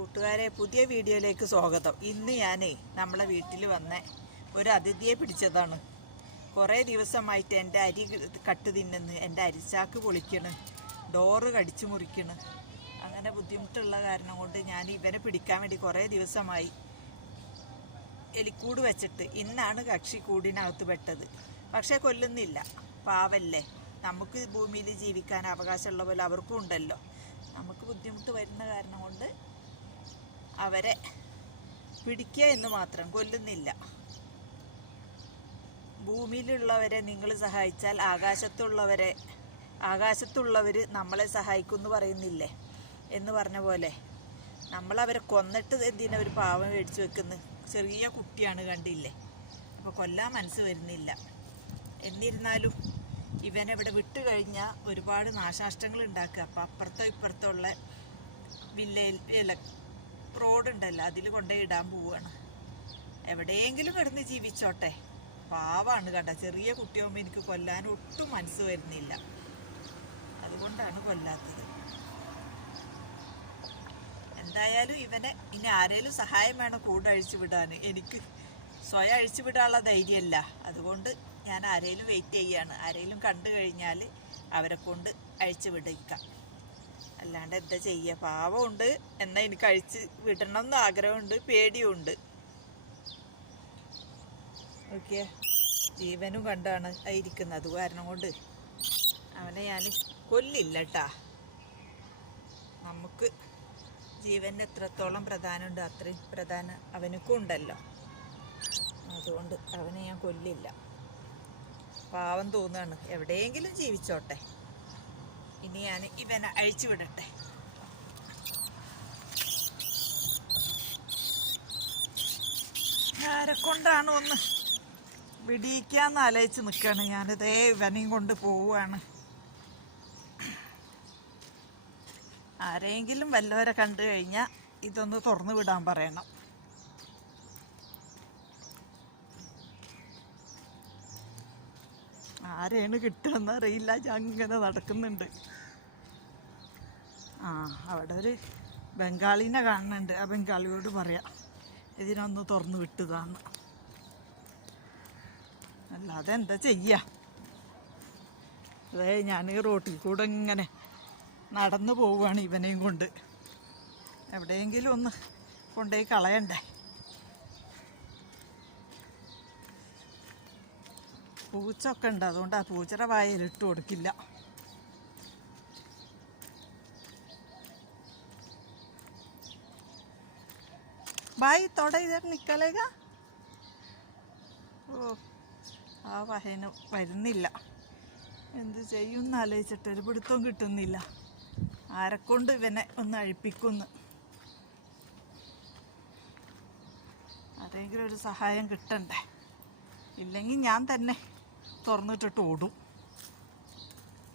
കൂട്ടുകാരെ പുതിയ വീഡിയോയിലേക്ക് സ്വാഗതം. ഇന്ന് ഞാനേ നമ്മളെ വീട്ടിൽ വന്ന ഒരു അതിഥിയെ പിടിച്ചതാണ്. കുറേ ദിവസമായിട്ട് എന്റെ അരി കട്ട് തിന്നുന്നു എന്റെ അരിച്ചാക്ക് പൊളിക്കണ് ഡോറ് കടിച്ചു മുറിക്കണ്. അങ്ങനെ ബുദ്ധിമുട്ടുള്ള കാരണം കൊണ്ട് ഞാൻ ഇവനെ പിടിക്കാൻ വേണ്ടി കുറേ ദിവസമായി എലിക്കൂട് വെച്ചിട്ട് ഇന്നാണ് കക്ഷി കൂടിനകത്ത് പെട്ടത്. പക്ഷേ കൊല്ലുന്നില്ല. പാവല്ലേ. നമുക്ക് ഭൂമിയിൽ ജീവിക്കാൻ അവകാശമുള്ള പോലെ അവർക്കും ഉണ്ടല്ലോ. നമുക്ക് ബുദ്ധിമുട്ട് വരുന്ന കാരണം കൊണ്ട് അവരെ പിടിക്കുക എന്ന് മാത്രം കൊല്ലുന്നില്ല. ഭൂമിയിലുള്ളവരെ നിങ്ങൾ സഹായിച്ചാൽ ആകാശത്തുള്ളവരെ ആകാശത്തുള്ളവർ നമ്മളെ സഹായിക്കും എന്ന് പറയുന്നില്ലേ? എന്ന് പറഞ്ഞ പോലെ നമ്മളവരെ കൊന്നിട്ട് എന്തിനാ ഒരു പാവം മേടിച്ചു വെക്കുന്നത് ചെറിയ കുട്ടിയാണ് കണ്ടില്ലേ? അപ്പോൾ കൊല്ലാൻ മനസ്സ് വരുന്നില്ല. എന്നിരുന്നാലും ഇവനെ ഇവിടെ വിട്ടു കഴിഞ്ഞാൽ ഒരുപാട് നാശനഷ്ടങ്ങൾ ഉണ്ടാക്കുക. അപ്പോൾ അപ്പുറത്തോ ഇപ്പുറത്തോ ഉള്ള വില്ലയിൽ അല്ല റോഡുണ്ടല്ലോ അതിൽ കൊണ്ടുപോയി ഇടാൻ പോവുകയാണ് എവിടെയെങ്കിലും കിടന്ന് ജീവിച്ചോട്ടെ. പാവാണ് കണ്ട ചെറിയ കുട്ടിയാകുമ്പോൾ എനിക്ക് കൊല്ലാൻ ഒട്ടും മനസ്സ് വരുന്നില്ല. അതുകൊണ്ടാണ് കൊല്ലാത്തത്. എന്തായാലും ഇവനെ ഇനി ആരേലും സഹായം വേണം കൂടെ അഴിച്ചു വിടാൻ എനിക്ക് സ്വയം അഴിച്ചു വിടാനുള്ള ധൈര്യമല്ല. അതുകൊണ്ട് ഞാൻ ആരേലും വെയിറ്റ് ചെയ്യാണ്. ആരേലും കണ്ടു കഴിഞ്ഞാൽ അവരെ കൊണ്ട് അഴിച്ചു വിടിക്കാം അല്ലാണ്ട് എന്താ ചെയ്യുക പാവമുണ്ട്. എന്നാൽ എനിക്ക് കഴിച്ച് വിടണം എന്ന് ആഗ്രഹമുണ്ട് പേടിയുണ്ട് ഓക്കെ ജീവനും കണ്ടാണ് ഇരിക്കുന്നത്. കാരണം കൊണ്ട് അവനെ ഞാൻ കൊല്ലില്ല കേട്ടാ നമുക്ക് ജീവന് എത്രത്തോളം പ്രധാനമുണ്ട് അത്രയും പ്രധാനം അവനക്കും ഉണ്ടല്ലോ. അതുകൊണ്ട് അവനെ ഞാൻ കൊല്ലില്ല. പാവം തോന്നുകയാണ്. എവിടെയെങ്കിലും ജീവിച്ചോട്ടെ. ഇനി ഞാൻ ഇവനെ അഴിച്ചു വിടട്ടെ. ആരെ കൊണ്ടാണ് ഒന്ന് വിടിയിക്കാന്ന് ആലോചിച്ച് നിൽക്കുകയാണ് ഞാനിതേ ഇവനെയും കൊണ്ട് പോവുകയാണ്. ആരെങ്കിലും വല്ലവരെ കണ്ടു കഴിഞ്ഞാൽ ഇതൊന്ന് തുറന്നു വിടാൻ പറയണം. ആരെയാണ് കിട്ടുകയെന്ന് അറിയില്ല. അങ്ങനെ നടക്കുന്നുണ്ട്. ആ അവിടെ ഒരു ബംഗാളിനെ കാണുന്നുണ്ട്. ആ ബംഗാളിയോട് പറയാം. ഇതിനൊന്ന് തുറന്നു വിട്ടതാണ് അല്ലാതെ എന്താ ചെയ്യുക അതെ ഞാൻ റോട്ടിൽ കൂടെ ഇങ്ങനെ നടന്നു പോവുകയാണ് ഇവനെയും കൊണ്ട്. എവിടെയെങ്കിലും ഒന്ന് കൊണ്ടുപോയി കളയണ്ടേ? പൂച്ചൊക്കെ ഉണ്ട്. അതുകൊണ്ട് ആ പൂച്ചയുടെ വായയിലിട്ട് കൊടുക്കില്ല. ബായി ഇതർ നിക്കലേക ഓ ആ വഹന് വരുന്നില്ല. എന്ത് ചെയ്യും ആലോചിച്ചിട്ട് ഒരു പിടുത്തവും കിട്ടുന്നില്ല. ആരെക്കൊണ്ട് ഇവനെ ഒന്ന് അഴിപ്പിക്കുന്നു? ആരെങ്കിലും ഒരു സഹായം കിട്ടണ്ടേ? ഇല്ലെങ്കിൽ ഞാൻ തന്നെ തുറന്നിട്ടിട്ട് ഓടും.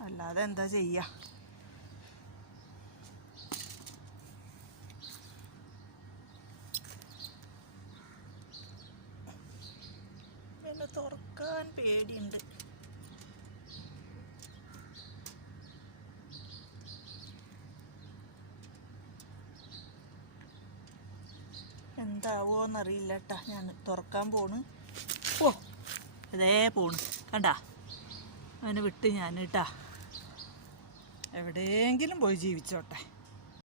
അല്ലാതെ എന്താ ചെയ്യുക പിന്നെ തുറക്കാൻ പേടിയുണ്ട്. എന്താവോന്നറിയില്ല കേട്ടാ ഞാൻ തുറക്കാൻ പോണ്. ഓ അതേ പോണ്. കണ്ടാ? അവനെ വിട്ട് ഞാൻ കേട്ടാ എവിടെയെങ്കിലും പോയി ജീവിച്ചോട്ടെ.